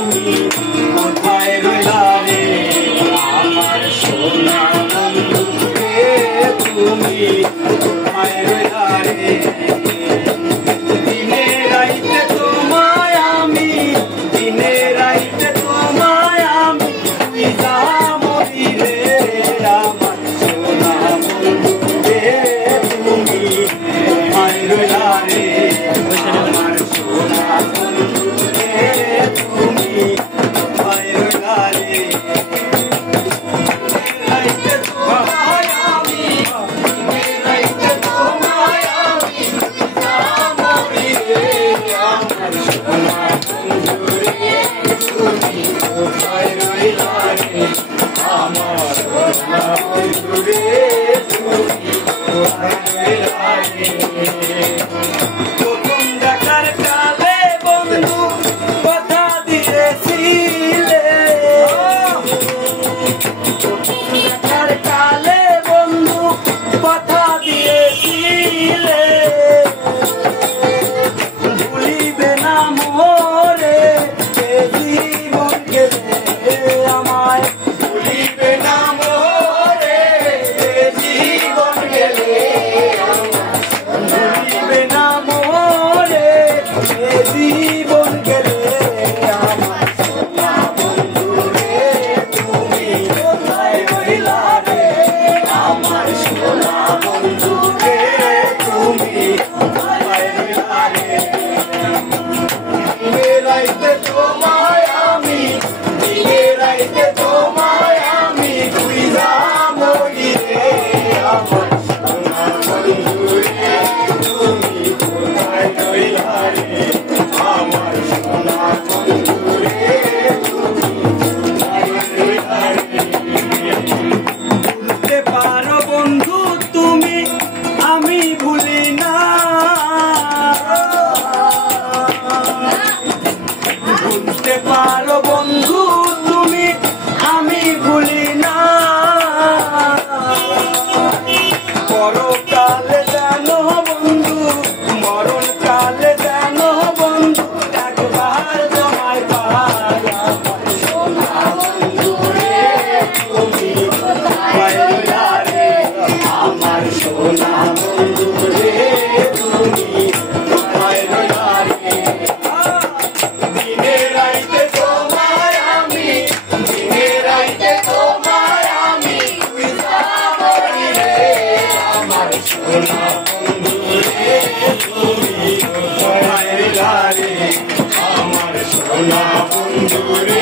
তুমি কোথায় রইলা রে আমার সোনা বন্ধু রে তুমি কোথায় রইলা রে দিনে রাইতে তোমায় আমি দিনে রাইতে তোমায় আমি তুই যা মরি রে আমার সোনা বন্ধু রে তুমি কোথায় রইলা রে আমার সোনা বন্ধু রে তুমি কোথায় রইলা রে রাইতে তোমায় আমি দিনে রাইতে তোমায় আমি যা মরি রে আমার সোনা বন্ধু রে তুমি কোথায় রইলা রে আমার সোনা বন্ধু রে তুমি কোথায় রইলা রে প্রথম দেখার কালে বন্ধু কথা দিয়েছিলে প্রথম দেখার কালে বন্ধু কথা দিয়েছিলে ভুলিবে না মোরে এ জীবন গেলে আমায় ভুলিবে না মোরে এ জীবন গেলে ভুলিবে না মোরে এ জীবন গেলে আমার সোনা বন্ধু রে তুমি কোথায় রইলা রে আমার সোনা বন্ধু রে তুমি কোথায় রইলা রে দিনে রাইতে তোমায় আমি দিনে রাইতে তোমায় আমি তুই যা মরি রে আমার সোনা বন্ধু রে তুমি কোথায় রইলা রে আমার সোনা বন্ধু রে তুমি কোথায় রইলা রে ভুলতে পারো বন্ধু তুমি আমি ভুলি না ভুলতে পারো বন্ধু তুমি আমি ভুলি না পরকালে জানো বন্ধু মরণ কালে জানো বন্ধু একবার তোমায় পাই আমার সোনা বন্ধু রে তুমি কোথায় রইলা রে আমার সোনা বন্ধু রে তুমি কোথায় রইলা রে দিনে রাইতে তোমায় আমি দিনে রাইতে তোমায় আমি তুই যা মরি রে আমার সোনা বন্ধু রে তুমি কোথায় রইলা রে আমার সোনা বন্ধু রে